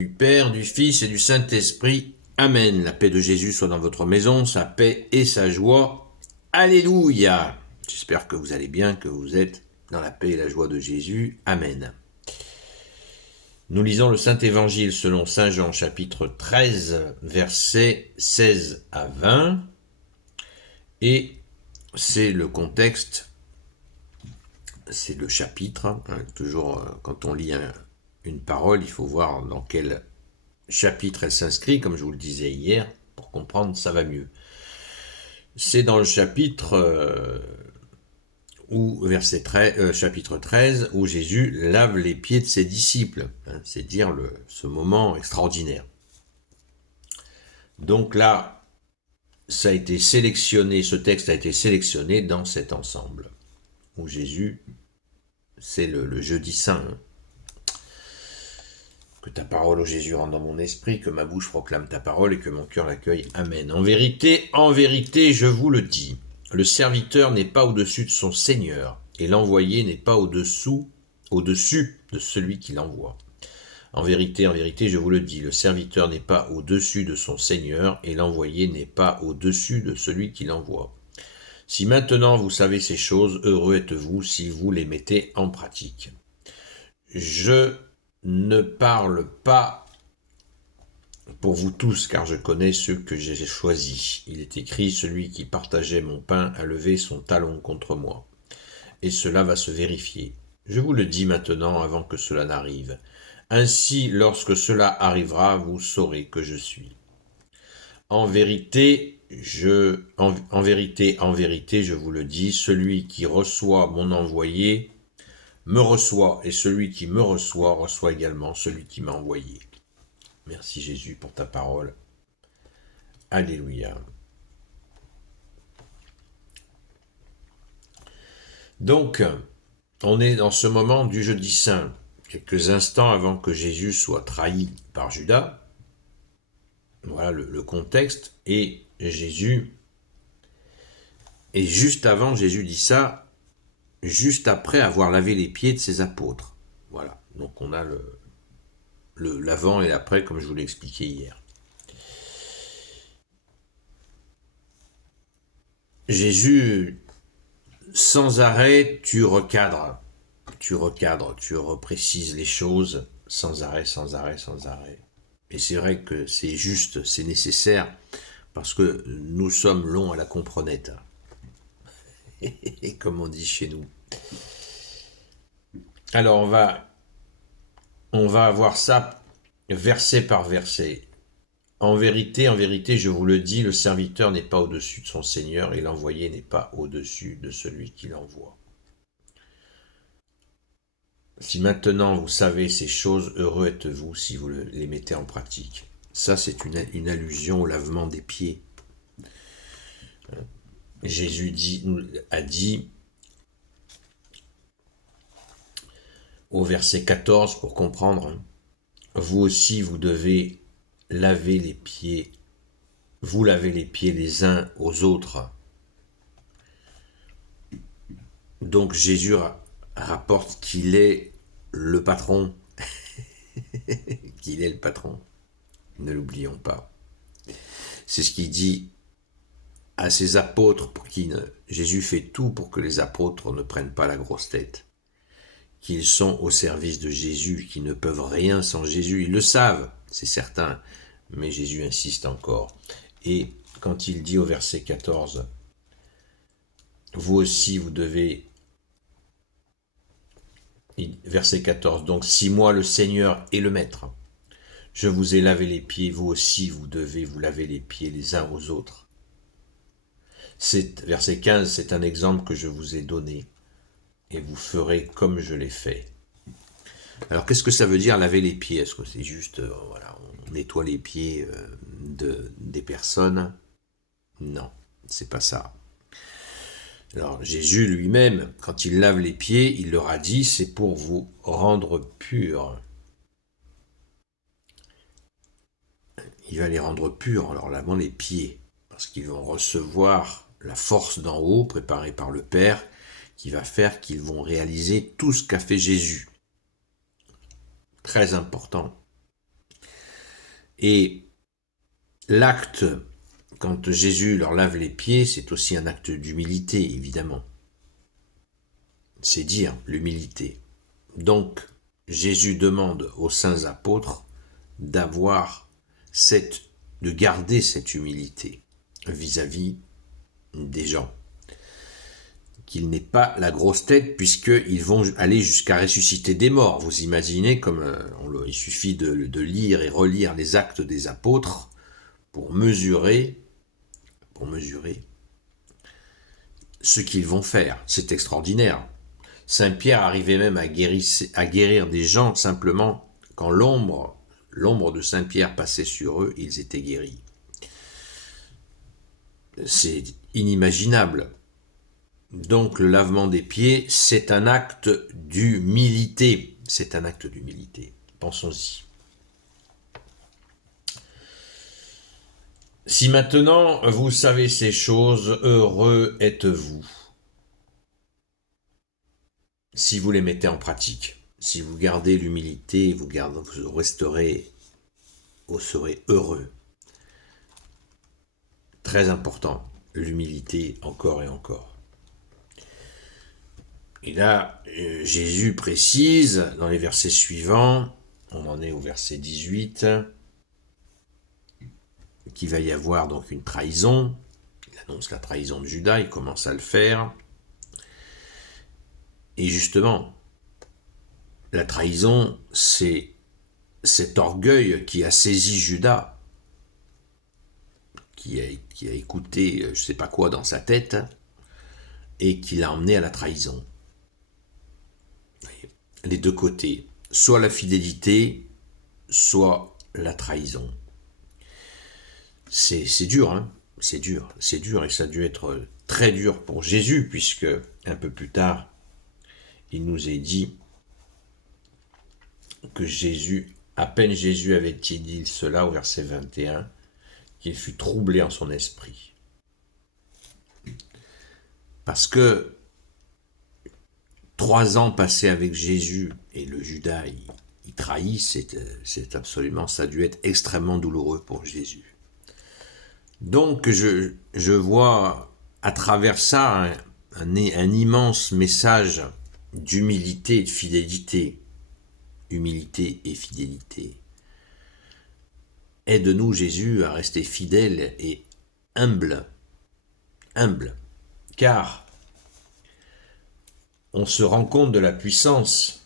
Du Père, du Fils et du Saint-Esprit. Amen. La paix de Jésus soit dans votre maison, sa paix et sa joie. Alléluia. J'espère que vous allez bien, que vous êtes dans la paix et la joie de Jésus. Amen. Nous lisons le Saint-Évangile selon Saint Jean, chapitre 13, versets 16 à 20. Et c'est le contexte, c'est le chapitre. Toujours quand on lit une parole, il faut voir dans quel chapitre elle s'inscrit, comme je vous le disais hier, pour comprendre, ça va mieux. C'est dans le chapitre chapitre 13, où Jésus lave les pieds de ses disciples. C'est dire ce moment extraordinaire. Donc là, ça a été sélectionné, ce texte a été sélectionné dans cet ensemble, où Jésus, c'est le jeudi saint. Que ta parole, ô Jésus, rentre dans mon esprit, que ma bouche proclame ta parole et que mon cœur l'accueille. Amen. En vérité, je vous le dis, le serviteur n'est pas au-dessus de son Seigneur, et l'envoyé n'est pas au-dessus de celui qui l'envoie. En vérité, je vous le dis, le serviteur n'est pas au-dessus de son Seigneur, et l'envoyé n'est pas au-dessus de celui qui l'envoie. Si maintenant vous savez ces choses, heureux êtes-vous si vous les mettez en pratique. Je ne parle pas pour vous tous, car je connais ceux que j'ai choisis. Il est écrit, celui qui partageait mon pain a levé son talon contre moi. Et cela va se vérifier. Je vous le dis maintenant avant que cela n'arrive. Ainsi, lorsque cela arrivera, vous saurez que je suis. En vérité, je vous le dis, celui qui reçoit mon envoyé me reçoit, et celui qui me reçoit également celui qui m'a envoyé. Merci Jésus pour ta parole. Alléluia. Donc, on est dans ce moment du jeudi saint, quelques instants avant que Jésus soit trahi par Judas. Voilà le contexte. Et Jésus, et juste avant, Jésus dit ça, juste après avoir lavé les pieds de ses apôtres. Voilà, donc on a l'avant et l'après, comme je vous l'ai expliqué hier. Jésus, sans arrêt, tu recadres, tu reprécises les choses, sans arrêt. Et c'est vrai que c'est juste, c'est nécessaire, parce que nous sommes longs à la comprenette. Et comme on dit chez nous. Alors on va voir ça verset par verset. En vérité, je vous le dis, le serviteur n'est pas au-dessus de son Seigneur et l'envoyé n'est pas au-dessus de celui qui l'envoie. Si maintenant vous savez ces choses, heureux êtes-vous si vous les mettez en pratique. Ça, c'est une allusion au lavement des pieds. Jésus a dit au verset 14, pour comprendre, vous aussi vous devez laver les pieds, vous lavez les pieds les uns aux autres. Donc Jésus rapporte qu'il est le patron, qu'il est le patron, ne l'oublions pas. C'est ce qu'il dit à ses apôtres, Jésus fait tout pour que les apôtres ne prennent pas la grosse tête, qu'ils sont au service de Jésus, qu'ils ne peuvent rien sans Jésus, ils le savent, c'est certain, mais Jésus insiste encore. Et quand il dit au verset 14, vous aussi vous devez, verset 14, donc si moi le Seigneur et le Maître, je vous ai lavé les pieds, vous aussi vous devez vous laver les pieds les uns aux autres. Verset 15, c'est un exemple que je vous ai donné, et vous ferez comme je l'ai fait. Alors qu'est-ce que ça veut dire laver les pieds? Est-ce que c'est juste, voilà, on nettoie les pieds des personnes? Non, c'est pas ça. Alors Jésus lui-même, quand il lave les pieds, il leur a dit, c'est pour vous rendre purs. Il va les rendre purs en leur lavant les pieds, parce qu'ils vont recevoir la force d'en haut, préparée par le Père, qui va faire qu'ils vont réaliser tout ce qu'a fait Jésus. Très important. Et l'acte, quand Jésus leur lave les pieds, c'est aussi un acte d'humilité, évidemment. C'est dire l'humilité. Donc, Jésus demande aux saints apôtres de garder cette humilité vis-à-vis des gens. Qu'il n'est pas la grosse tête, puisqu'ils vont aller jusqu'à ressusciter des morts. Vous imaginez, il suffit de lire et relire les actes des apôtres pour mesurer ce qu'ils vont faire. C'est extraordinaire. Saint Pierre arrivait même à guérir des gens simplement quand l'ombre de Saint Pierre passait sur eux, ils étaient guéris. C'est inimaginable. Donc le lavement des pieds, c'est un acte d'humilité. C'est un acte d'humilité. Pensons-y. Si maintenant vous savez ces choses, heureux êtes-vous. Si vous les mettez en pratique, si vous gardez l'humilité, vous serez heureux. Très important, l'humilité encore et encore. Et là, Jésus précise dans les versets suivants, on en est au verset 18, qu'il va y avoir donc une trahison. Il annonce la trahison de Judas, il commence à le faire. Et justement, la trahison, c'est cet orgueil qui a saisi Judas, qui a écouté je ne sais pas quoi dans sa tête, et qui l'a emmené à la trahison. Les deux côtés, soit la fidélité, soit la trahison. C'est dur, hein, c'est dur, et ça a dû être très dur pour Jésus, puisque un peu plus tard, il nous est dit que à peine Jésus avait-il dit cela au verset 21, qu'il fut troublé en son esprit. Parce que 3 ans passés avec Jésus et le Judas, il trahit, c'est absolument, ça a dû être extrêmement douloureux pour Jésus. Donc je vois à travers ça un immense message d'humilité et de fidélité. Humilité et fidélité. Aide-nous, Jésus, à rester fidèles et humbles. Car on se rend compte de la puissance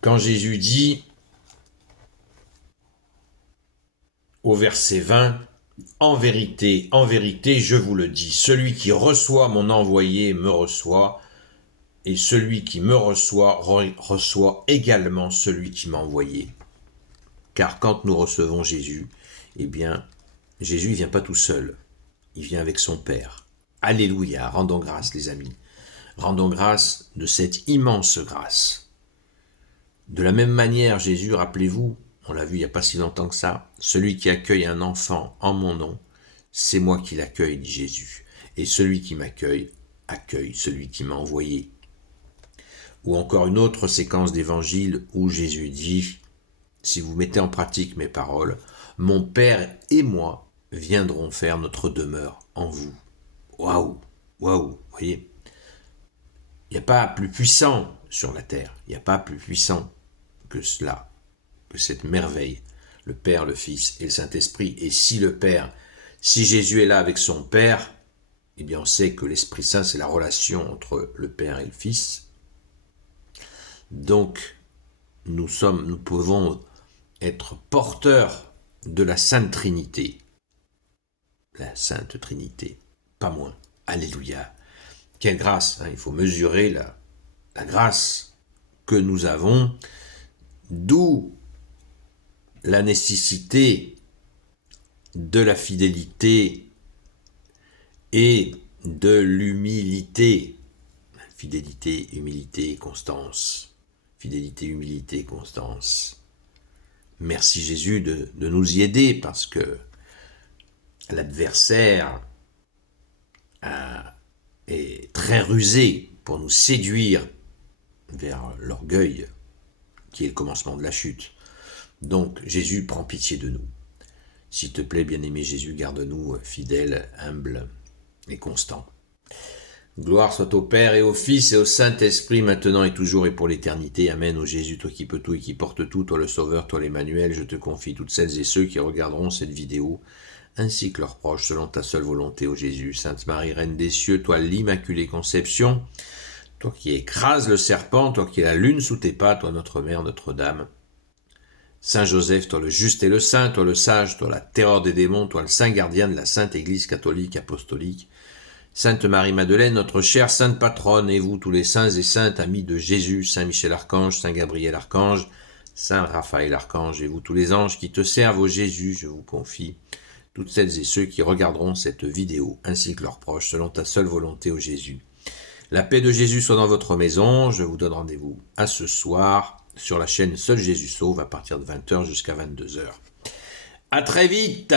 quand Jésus dit au verset 20, en vérité, je vous le dis, celui qui reçoit mon envoyé me reçoit, et celui qui me reçoit également celui qui m'a envoyé. Car quand nous recevons Jésus, eh bien, Jésus ne vient pas tout seul, il vient avec son Père. Alléluia, rendons grâce les amis, rendons grâce de cette immense grâce. De la même manière, Jésus, rappelez-vous, on l'a vu il n'y a pas si longtemps que ça, celui qui accueille un enfant en mon nom, c'est moi qui l'accueille, dit Jésus. Et celui qui m'accueille, accueille celui qui m'a envoyé. Ou encore une autre séquence d'évangile où Jésus dit, si vous mettez en pratique mes paroles, mon Père et moi viendrons faire notre demeure en vous. Waouh, vous voyez, il n'y a pas plus puissant sur la terre, il n'y a pas plus puissant que cela, que cette merveille, le Père, le Fils et le Saint-Esprit. Et si Jésus est là avec son Père, eh bien on sait que l'Esprit Saint, c'est la relation entre le Père et le Fils. Donc, nous pouvons être porteurs de la Sainte Trinité. La Sainte Trinité, pas moins. Alléluia. Quelle grâce, hein, il faut mesurer la grâce que nous avons, d'où la nécessité de la fidélité et de l'humilité. Fidélité, humilité, constance. Fidélité, humilité, constance. Merci Jésus de nous y aider, parce que l'adversaire est très rusé pour nous séduire vers l'orgueil, qui est le commencement de la chute. Donc Jésus, prends pitié de nous. S'il te plaît, bien-aimé Jésus, garde-nous fidèles, humbles et constants. Gloire soit au Père et au Fils et au Saint-Esprit, maintenant et toujours et pour l'éternité. Amen. Ô Jésus, toi qui peux tout et qui portes tout, toi le Sauveur, toi l'Emmanuel, je te confie toutes celles et ceux qui regarderont cette vidéo, ainsi que leurs proches, selon ta seule volonté, ô Jésus. Sainte Marie, Reine des cieux, toi l'Immaculée Conception, toi qui écrases le serpent, toi qui es la lune sous tes pas, toi notre Mère, Notre-Dame. Saint Joseph, toi le juste et le saint, toi le sage, toi la terreur des démons, toi le saint gardien de la Sainte Église catholique apostolique. Sainte Marie-Madeleine, notre chère sainte patronne, et vous tous les saints et saintes amis de Jésus, Saint Michel Archange, Saint Gabriel Archange, Saint Raphaël Archange, et vous tous les anges qui te servent, ô Jésus, je vous confie toutes celles et ceux qui regarderont cette vidéo, ainsi que leurs proches, selon ta seule volonté, ô Jésus. La paix de Jésus soit dans votre maison, je vous donne rendez-vous à ce soir, sur la chaîne Seul Jésus Sauve, à partir de 20h jusqu'à 22h. À très vite!